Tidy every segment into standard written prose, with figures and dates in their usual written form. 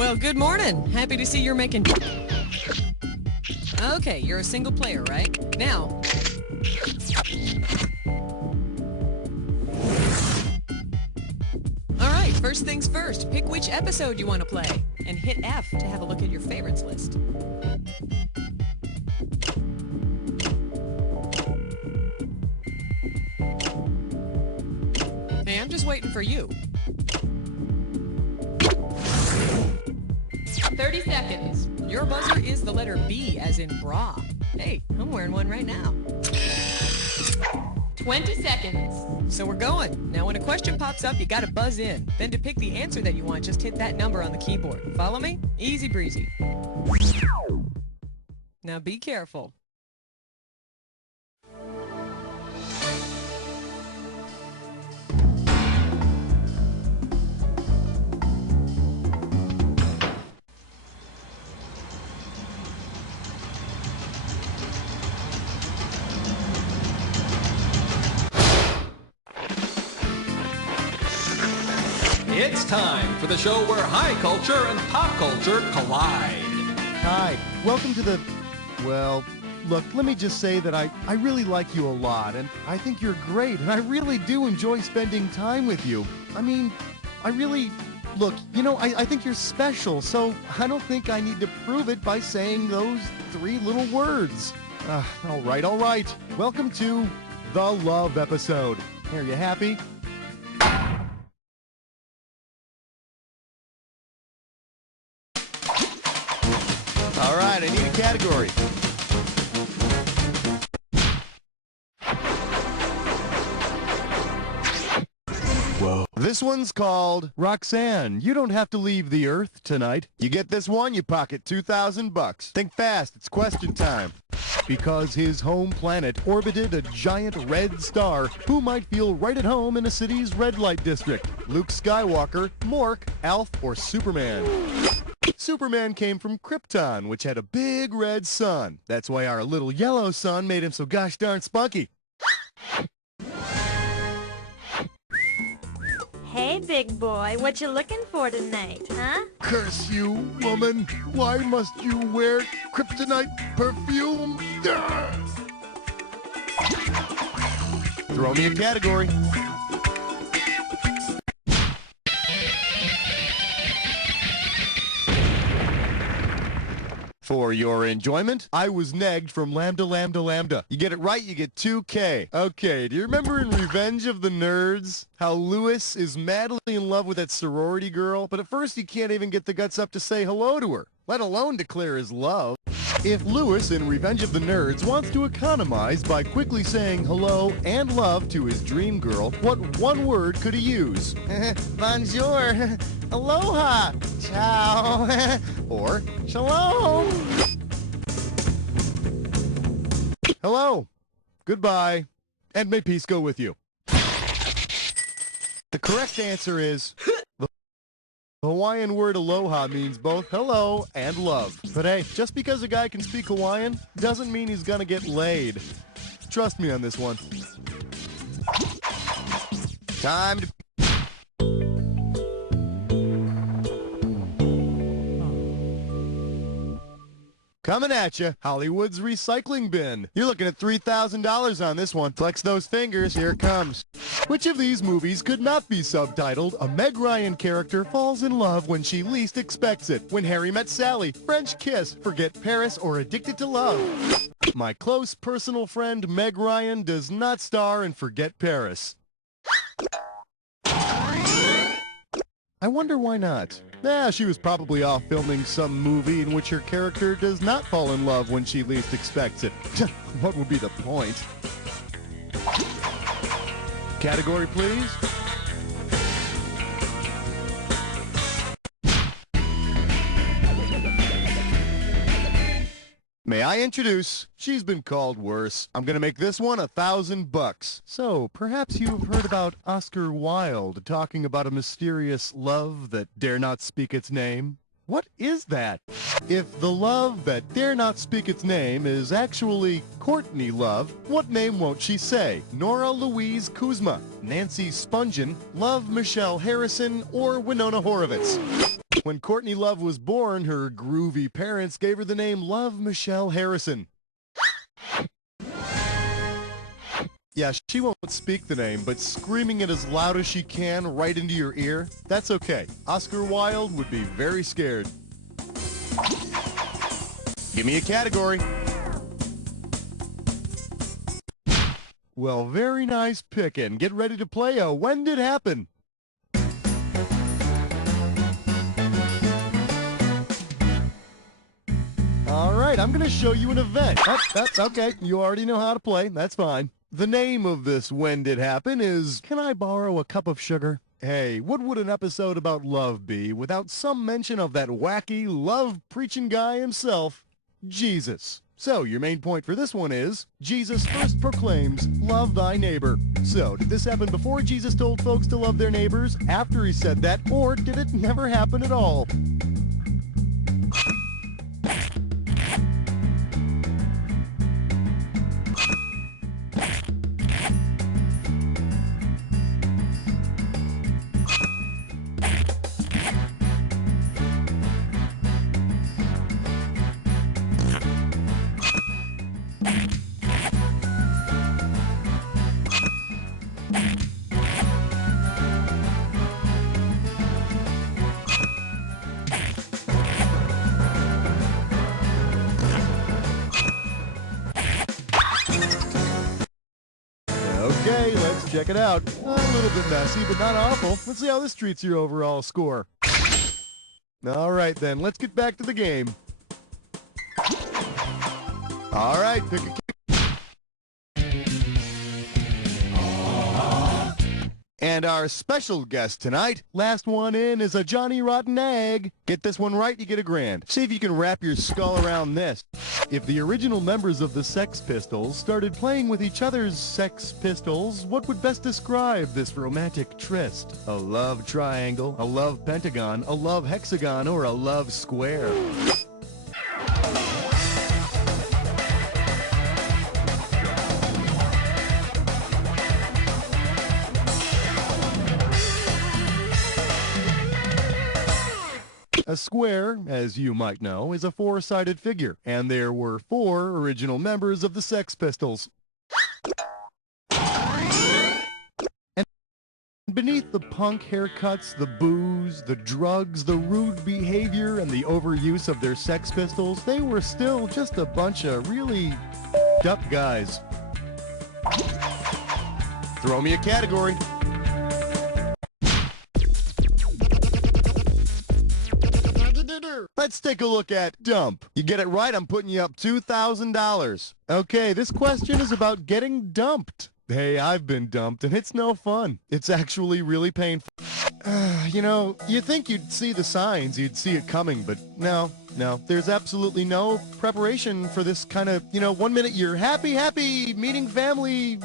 Well, good morning. Happy to see you're making... Okay, you're a single player, right? Now... Alright, first things first. Pick which episode you want to play. And hit F to have a look at your favorites list. Hey, I'm just waiting for you. 30 seconds. Your buzzer is the letter B, as in bra. Hey, I'm wearing one right now. 20 seconds. So we're going. Now when a question pops up, you gotta buzz in. Then to pick the answer that you want, just hit that number on the keyboard. Follow me? Easy breezy. Now be careful. It's time for the show where high culture and pop culture collide. Hi, welcome to the... Well, look, let me just say that I really like you a lot, and I think you're great, and I really do enjoy spending time with you. I mean, I really... Look, you know, I think you're special, so I don't think I need to prove it by saying those three little words. All right. Welcome to the Love episode. Are you happy? All right, I need a category. Whoa. This one's called Roxanne. You don't have to leave the earth tonight. You get this one, you pocket $2,000. Think fast, it's question time. Because his home planet orbited a giant red star, who might feel right at home in a city's red light district? Luke Skywalker, Mork, Alf, or Superman? Superman came from Krypton, which had a big red sun. That's why our little yellow sun made him so gosh darn spunky. Hey, big boy, what you looking for tonight, huh? Curse you, woman! Why must you wear kryptonite perfume? Throw me a category. For your enjoyment, I was negged from Lambda Lambda Lambda. You get it right, you get 2K. Okay, do you remember in Revenge of the Nerds how Lewis is madly in love with that sorority girl, but at first he can't even get the guts up to say hello to her, let alone declare his love? If Lewis in Revenge of the Nerds wants to economize by quickly saying hello and love to his dream girl, what one word could he use? Bonjour, aloha, ciao, or shalom. Hello, goodbye, and may peace go with you. The correct answer is... The Hawaiian word aloha means both hello and love. But hey, just because a guy can speak Hawaiian doesn't mean he's gonna get laid. Trust me on this one. Time to... Coming at you, Hollywood's recycling bin. You're looking at $3,000 on this one. Flex those fingers, here it comes. Which of these movies could not be subtitled, A Meg Ryan character falls in love when she least expects it? When Harry Met Sally, French Kiss, Forget Paris, or Addicted to Love? My close personal friend Meg Ryan does not star in Forget Paris. I wonder why not. She was probably off filming some movie in which her character does not fall in love when she least expects it. What would be the point? Category, please. May I introduce, she's been called worse. I'm gonna make this one $1,000. So, perhaps you've heard about Oscar Wilde talking about a mysterious love that dare not speak its name? What is that? If the love that dare not speak its name is actually Courtney Love, what name won't she say? Nora Louise Kuzma, Nancy Spungen, Love Michelle Harrison, or Winona Horowitz? When Courtney Love was born, her groovy parents gave her the name Love Michelle Harrison. Yeah, she won't speak the name, but screaming it as loud as she can right into your ear, that's okay. Oscar Wilde would be very scared. Give me a category. Well, very nice pickin'. Get ready to play a When Did Happen? All right, I'm going to show you an event. Oh, that's okay. You already know how to play. That's fine. The name of this When Did Happen is Can I Borrow a Cup of Sugar? Hey, what would an episode about love be without some mention of that wacky, love-preaching guy himself, Jesus? So, your main point for this one is, Jesus first proclaims, love thy neighbor. So, did this happen before Jesus told folks to love their neighbors, after he said that, or did it never happen at all? Okay, let's check it out. A little bit messy, but not awful. Let's see how this treats your overall score. All right, then. Let's get back to the game. All right, pick a kick. And our special guest tonight, last one in, is a Johnny Rotten Egg. Get this one right, you get $1,000. See if you can wrap your skull around this. If the original members of the Sex Pistols started playing with each other's sex pistols, what would best describe this romantic tryst? A love triangle, a love pentagon, a love hexagon, or a love square? A square, as you might know, is a four-sided figure, and there were 4 original members of the Sex Pistols. And beneath the punk haircuts, the booze, the drugs, the rude behavior, and the overuse of their Sex Pistols, they were still just a bunch of really up guys. Throw me a category. Let's take a look at dump. You get it right, I'm putting you up $2,000. Okay, this question is about getting dumped. Hey, I've been dumped, and it's no fun. It's actually really painful. You know, you think you'd see the signs, you'd see it coming, but no. There's absolutely no preparation for this kind of, 1 minute you're happy, meeting family,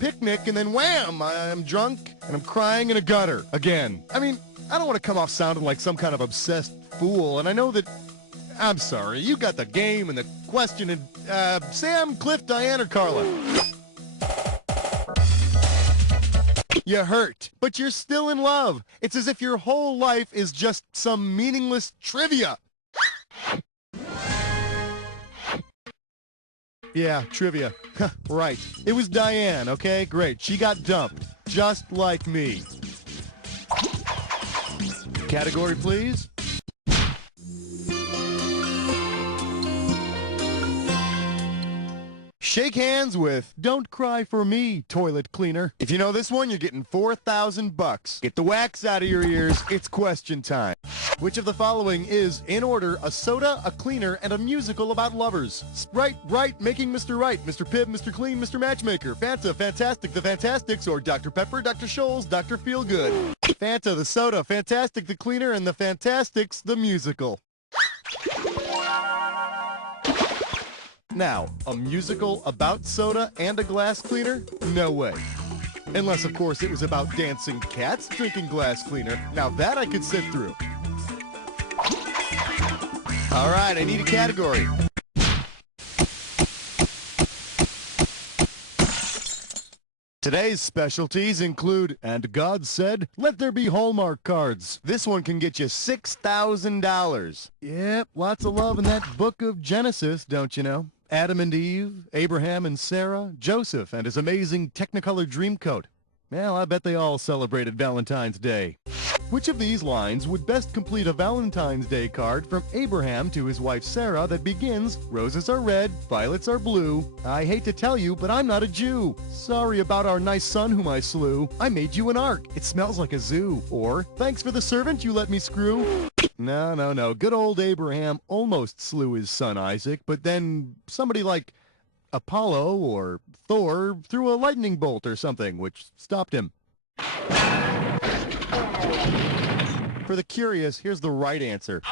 picnic, and then wham, I'm drunk, and I'm crying in a gutter again. I mean, I don't want to come off sounding like some kind of obsessed fool, and I know that, I'm sorry, you got the game and the question, and, Sam, Cliff, Diane, or Carla? You hurt, but you're still in love. It's as if your whole life is just some meaningless trivia. Yeah, trivia. Right. It was Diane, okay? Great. She got dumped, just like me. Category, please. Shake hands with Don't Cry for Me, Toilet Cleaner. If you know this one, you're getting $4,000. Get the wax out of your ears. It's question time. Which of the following is, in order, a soda, a cleaner, and a musical about lovers? Sprite, Bright, Making Mr. Right, Mr. Pibb, Mr. Clean, Mr. Matchmaker, Fanta, Fantastic, The Fantastics, or Dr. Pepper, Dr. Scholl's, Dr. Feelgood. Fanta, the soda, Fantastic, the cleaner, and The Fantastics, the musical. Now, a musical about soda and a glass cleaner? No way. Unless, of course, it was about dancing cats drinking glass cleaner. Now that I could sit through. All right, I need a category. Today's specialties include, and God said, let there be Hallmark cards. This one can get you $6,000. Yep, lots of love in that book of Genesis, don't you know? Adam and Eve, Abraham and Sarah, Joseph and his amazing Technicolor Dreamcoat. Well, I bet they all celebrated Valentine's Day. Which of these lines would best complete a Valentine's Day card from Abraham to his wife Sarah that begins, roses are red, violets are blue. I hate to tell you, but I'm not a Jew. Sorry about our nice son whom I slew. I made you an ark. It smells like a zoo. Or, thanks for the servant you let me screw. No. Good old Abraham almost slew his son Isaac, but then somebody like Apollo or Thor threw a lightning bolt or something, which stopped him. For the curious, here's the right answer.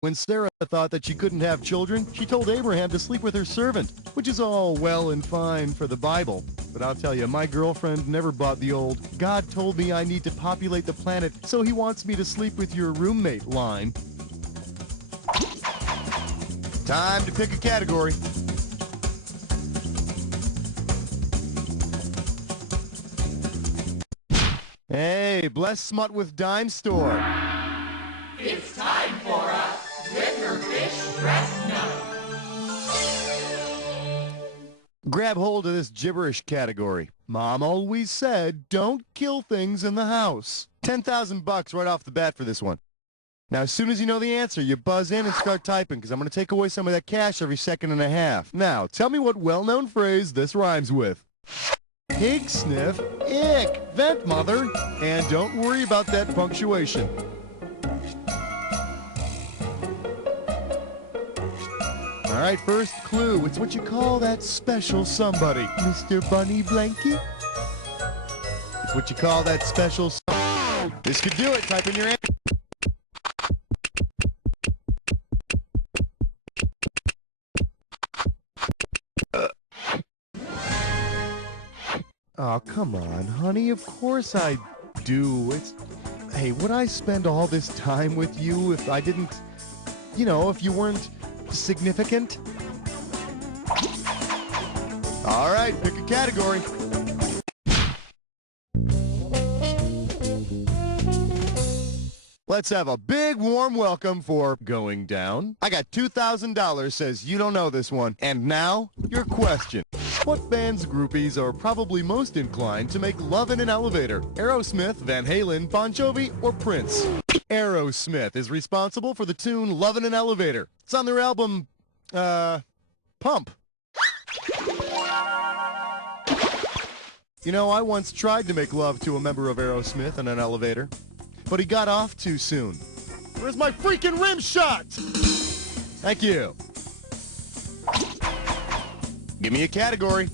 When Sarah thought that she couldn't have children, she told Abraham to sleep with her servant, which is all well and fine for the Bible. But I'll tell you, my girlfriend never bought the old, God told me I need to populate the planet, so he wants me to sleep with your roommate line. Time to pick a category. Hey, bless smut with dime store. It's time for a River Fish Dress Nut. Grab hold of this gibberish category. Mom always said, don't kill things in the house. $10,000 right off the bat for this one. Now, as soon as you know the answer, you buzz in and start typing, because I'm going to take away some of that cash every second and a half. Now, tell me what well-known phrase this rhymes with. Pig sniff, ick, vent mother, and don't worry about that punctuation. All right, first clue. It's what you call that special somebody. Mr. Bunny Blanky? It's what you call that special This could do it. Type in your answer. Oh, come on, honey. Of course I do. Hey, would I spend all this time with you if I didn't, if you weren't significant? All right, pick a category. Let's have a big warm welcome for Going Down. I got $2,000 says you don't know this one. And now, your question. What band's groupies are probably most inclined to make love in an elevator? Aerosmith, Van Halen, Bon Jovi, or Prince? Aerosmith is responsible for the tune Love in an Elevator. It's on their album, Pump. I once tried to make love to a member of Aerosmith in an elevator, but he got off too soon. Where's my freaking rim shot? Thank you. Give me a category.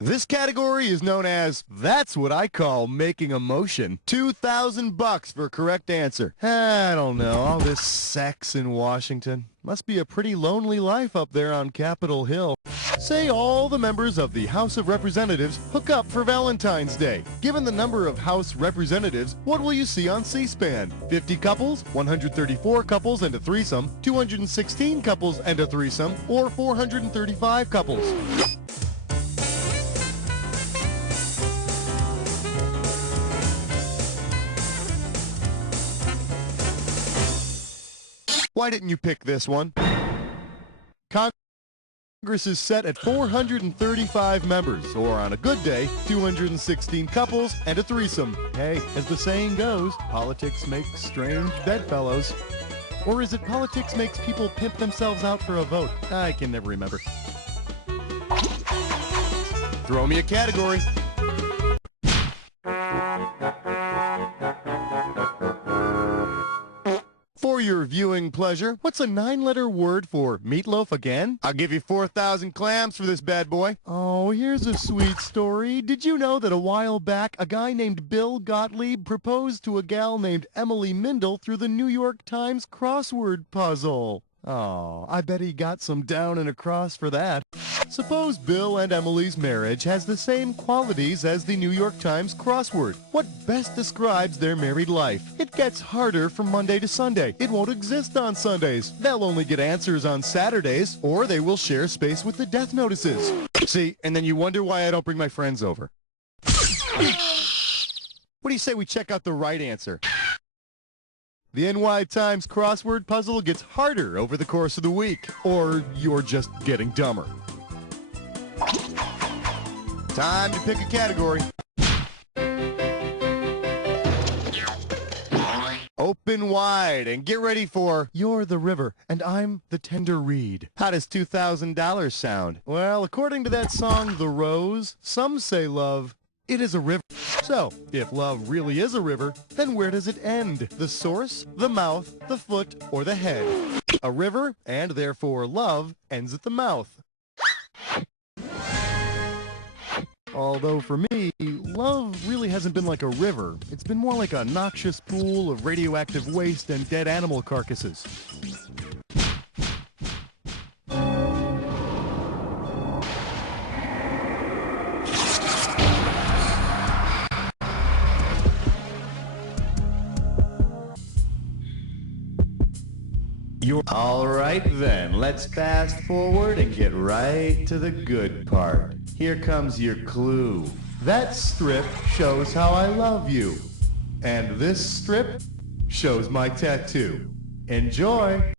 This category is known as That's What I Call Making a Motion. $2,000 for a correct answer. I don't know, all this sex in Washington. Must be a pretty lonely life up there on Capitol Hill. Say all the members of the House of Representatives hook up for Valentine's Day. Given the number of House representatives, what will you see on C-SPAN? 50 couples, 134 couples and a threesome, 216 couples and a threesome, or 435 couples? Why didn't you pick this one? Congress is set at 435 members, or on a good day, 216 couples and a threesome. Hey, as the saying goes, politics makes strange bedfellows. Or is it politics makes people pimp themselves out for a vote? I can never remember. Throw me a category. For your viewing pleasure, what's a 9-letter word for meatloaf again? I'll give you 4,000 clams for this bad boy. Oh, here's a sweet story. Did you know that a while back, a guy named Bill Gottlieb proposed to a gal named Emily Mindle through the New York Times crossword puzzle? Oh, I bet he got some down and across for that. Suppose Bill and Emily's marriage has the same qualities as the New York Times crossword. What best describes their married life? It gets harder from Monday to Sunday. It won't exist on Sundays. They'll only get answers on Saturdays, or they will share space with the death notices. See, and then you wonder why I don't bring my friends over. What do you say we check out the right answer? The NY Times crossword puzzle gets harder over the course of the week, or you're just getting dumber. Time to pick a category. Open wide and get ready for You're the River and I'm the Tender Reed. How does $2,000 sound? Well, according to that song, The Rose, some say love, it is a river. So, if love really is a river, then where does it end? The source, the mouth, the foot, or the head? A river, and therefore love, ends at the mouth. Although for me, love really hasn't been like a river. It's been more like a noxious pool of radioactive waste and dead animal carcasses. All right then, let's fast forward and get right to the good part. Here comes your clue. That strip shows how I love you. And this strip shows my tattoo. Enjoy!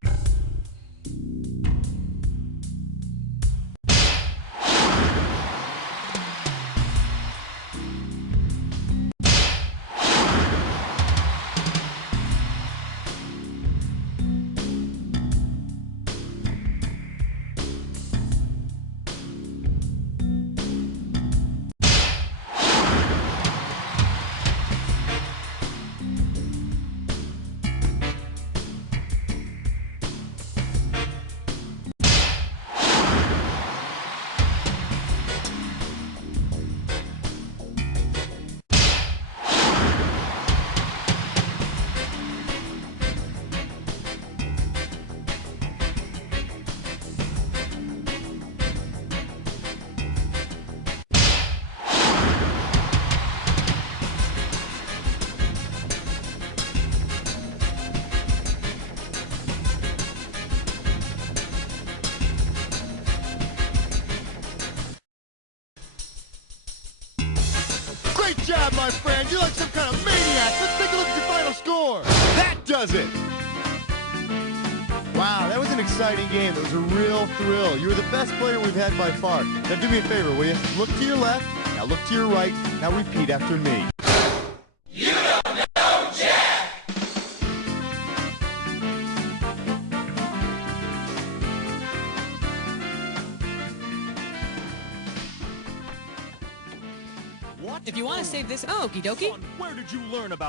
Great job, my friend. You're like some kind of maniac. Let's take a look at your final score. That does it. Wow, that was an exciting game. It was a real thrill. You were the best player we've had by far. Now do me a favor, will you? Look to your left. Now look to your right. Now repeat after me. You don't know Jack! If you want to save this, okie dokie. Where did you learn about